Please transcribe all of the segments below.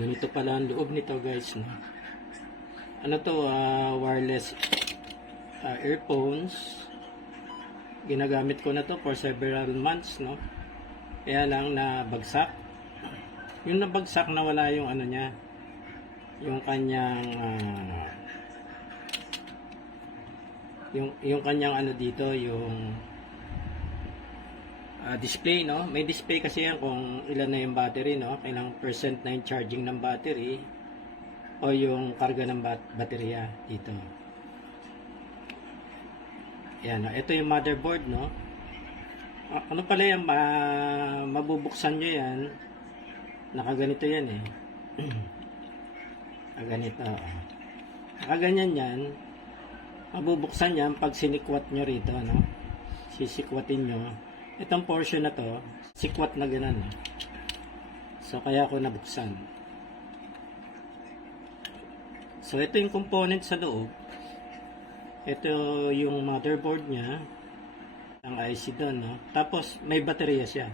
Ganito pala ang loob nito guys, no? Ano to, wireless earphones. Ginagamit ko na to for several months, no? Kaya lang nabagsak. Yung nabagsak na wala yung ano niya, yung kanyang yung kanyang ano dito, yung display, no? May display kasi yan kung ilan na yung battery, no? Kailang percent na yung charging ng battery o yung karga ng baterya dito. Yan, no? Ito yung motherboard, no? Ano pala yan, mabubuksan nyo yan. Nakaganito yan eh. Nakaganito. Nakaganyan yan. Mabubuksan yan pag sinikwat nyo rito, no? Sisikwatin nyo. Itong portion na to, sikwat na ganun. So, kaya ako nabuksan. So, ito yung component sa loob. Ito yung motherboard niya. Ang IC doon, no? Tapos, may baterya siya.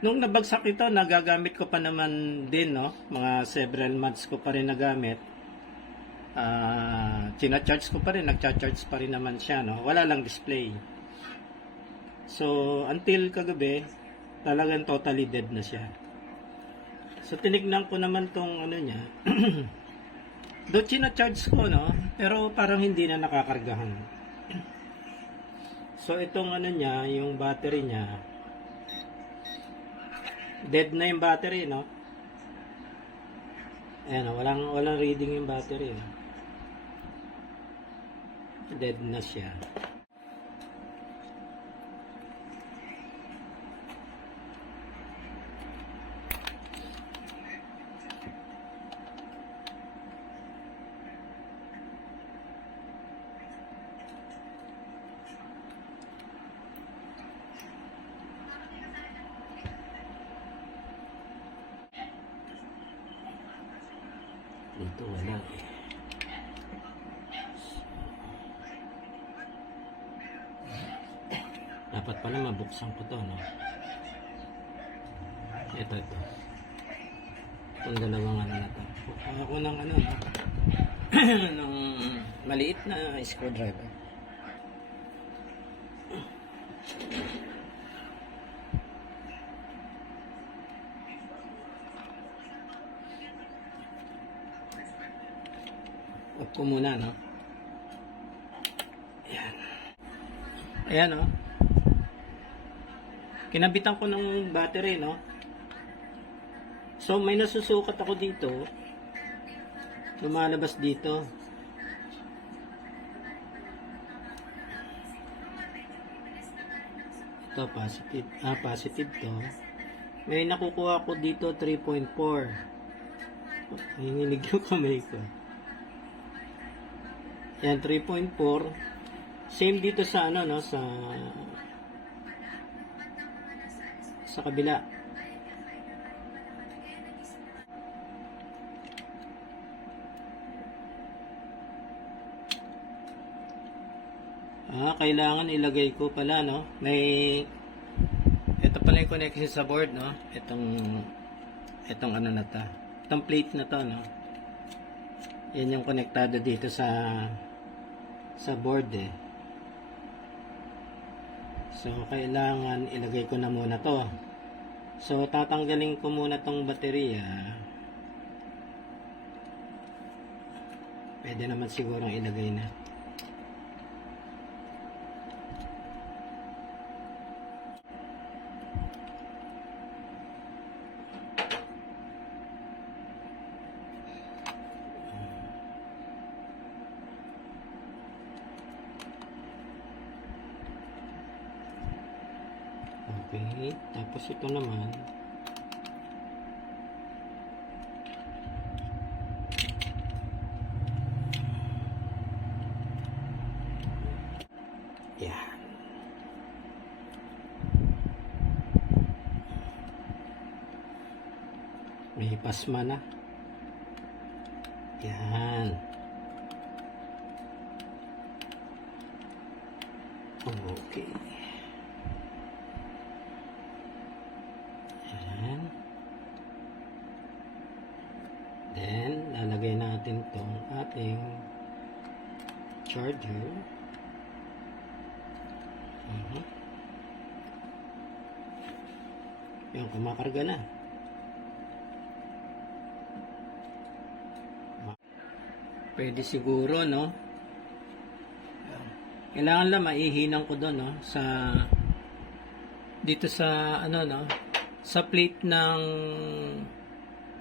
Nung nabagsak ito, nagagamit ko pa naman din, no? Mga several months ko pa rin nagamit. Tina-charge ko pa rin, nagcha-charge pa rin naman siya, no? Wala lang display. So, until kagabi, talagang totally dead na siya. So, tinignan ko naman tong ano niya. Doon tina-charge ko, no? Pero parang hindi na nakakargahan. So, itong ano niya, yung battery niya, dead na yung battery, no? Ayan, walang reading yung battery. No? Dead na siya. Dito wala eh. Dapat pala mabuksan ko to, no? Ito. Itong dalawang ano na to. Ako ng ano, no? ng maliit na screwdriver. Off ko muna, no? Ayan. Ayan, no? Kinabitan ko ng battery, no? So, may nasusukat ako dito. Lumalabas dito. Ito, positive. Positive to. May nakukuha ko dito, 3.4. Nanginginig yung kamay ko. Yan, 3.4. Same dito sa ano, no? Sa kabila. Kailangan ilagay ko pala, no? Ito pala yung connection sa board, no? Itong ano na to. Itong plate na to, no? Yan yung konektado dito sa board, eh. So, kailangan ilagay ko na muna to. So, tatanggalin ko muna tong baterya. Pwede naman sigurong ilagay na. Okay, tapos ito naman yan. May pasma na. Yan. Okay. Yan. charger. Yung kumakarga na. Pwede siguro, no? Kailangan lang maihinang ko doon, no? Dito sa, ano, no? Sa plate ng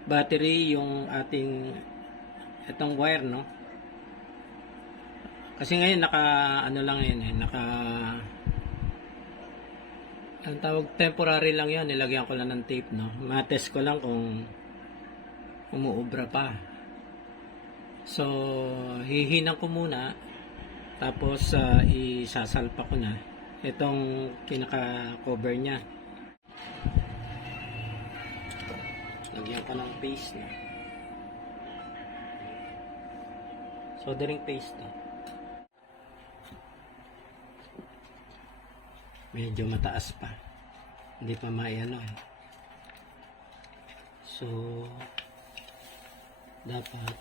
battery, yung ating, itong wire, no? Kasi ngayon, ano lang yun, ang tawag, temporary lang yun. Nilagyan ko lang ng tape, no? Matest ko lang kung umuubra pa. So, hihinang ko muna. Tapos, isasalpa ko na itong kinaka-cover niya. Lagyan ko ng paste na. Soldering paste na. Medyo mataas pa. Hindi pa maayano eh. So, dapat,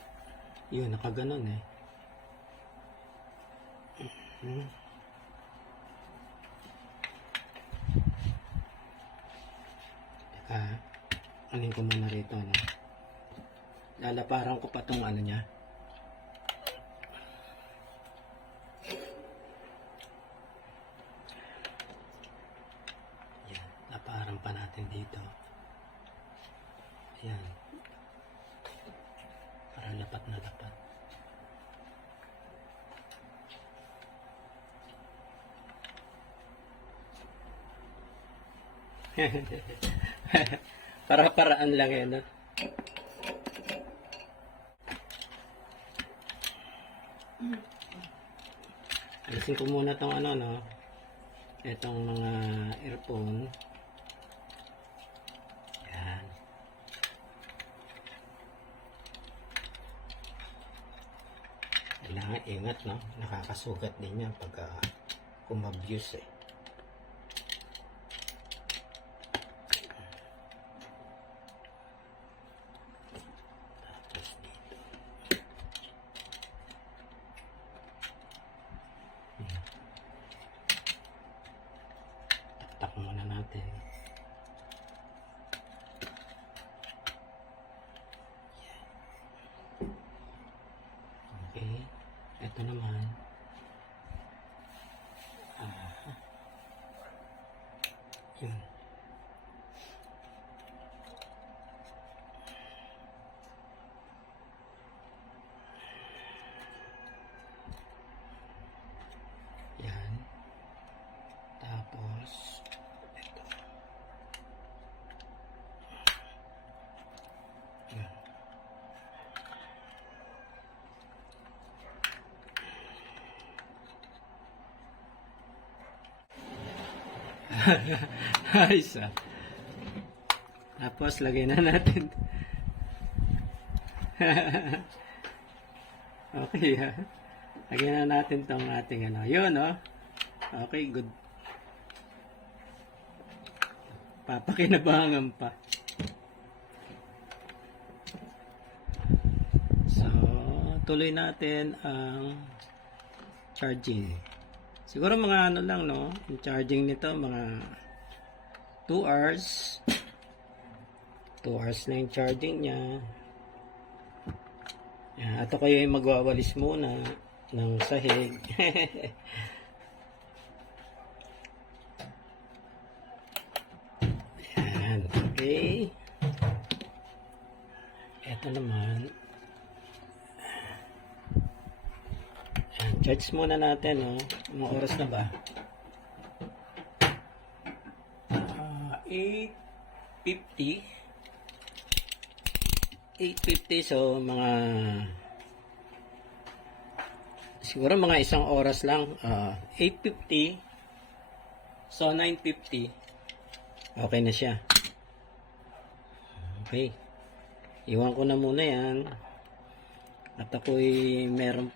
yun, nakaganon eh. Teka, anin ko muna rito, no? Lalaparan ko pa tong ano niya. Yan, laparan pa natin dito. Yan. Para lapat na lapat. Para-paraan lang yan, no? Alisin ko muna tong ano, no? Itong mga earphone. Yan. Kailangan ingat, no? Nakakasugat din yan pag kumabuse eh. Tak muna natin. Okay. Ito naman. Yun. Yan. Tapos ito. Yan. Ayos ah. Tapos lagay na natin. Okay ah. Lagyan na natin tong ating ano. Yun oh. Okay, good. Papakinabangan pa. So, tuloy natin ang charging. Siguro mga ano lang, no? Yung charging nito, mga 2 hours. 2 hours na yung charging niya. Yan, ato kayo yung magwawalis muna ng sahig. Yan, okay. Ito naman. Yan, charge muna natin, no? Mga oras na ba? 8:50. 8:50, so mga siguro mga isang oras lang. 8:50, so 9:50 okay na siya. Okay, iwan ko na muna yan at ako'y meron